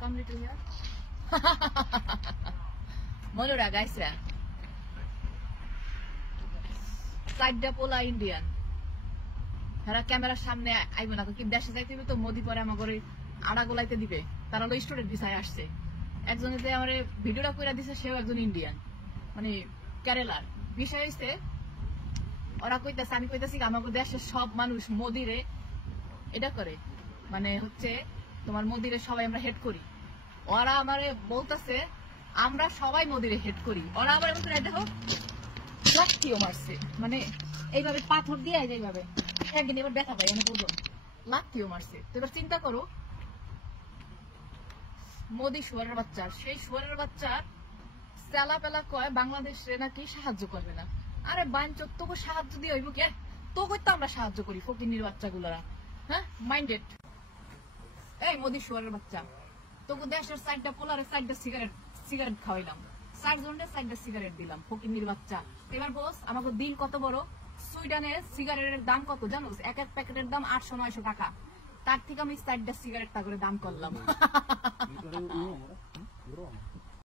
Come little here. Monora guys ra. Side pola Indian. Hara ক্যামেরার সামনে আইবো না কি দেশে যাইতে তো মোদি পরে আমাকে আড়া গোলাইতে দিবে তারা হলো স্টুডেন্ট ভিসায় আসছে একজনে যে আমারে ভিডিওটা কইরা দিছে সেও একজন ইন্ডিয়ান মানে কেরালার বিষয় হইছে ওরা কইতাছে আমি কইতাছি আমাদের দেশের সব মানুষ মোদিরে এটা করে মানে হচ্ছে তোমার মোদিরে সবাই আমরা হেড করি ওরা আমারে বলতাছে আমরা সবাই মোদিরে হেড করি ওরা আবার এমন করে দেখো লাঠিও মারছে মানে এইভাবে পাথর দিয়ে এইভাবে একদিন এবার ব্যথা পাই আমি বলবো লাঠিও মারছে তো এবার চিন্তা করো মোদি শুয়ারের বাচ্চা সেই শুয়ারের বাচ্চার চেলা পেলা কয় বাংলাদেশে নাকি সাহায্য করবে না আরে বাঞ্চক তোকে সাহায্য দিয়ে হইব কে তোকে তো আমরা সাহায্য করি ফকিনির বাচ্চাগুলোরা হ্যাঁ মাইন্ডেড এই মোদি শুয়ারের বাচ্চা তোকে দেশের সাইডটা পোলারে সাইডটা সিগারেট খাওয়াইলাম 4 জনের সাইডটা সিগারেট দিলাম ফকিনির বাচ্চা এবার বস আমাকে দিন কত বড় সুইডেনের সিগারেটের দাম কত জানো এক এক প্যাকেটের দাম 800-900 টাকা তার থেকে আমি সাইডটা সিগারেটটা করে দাম করলাম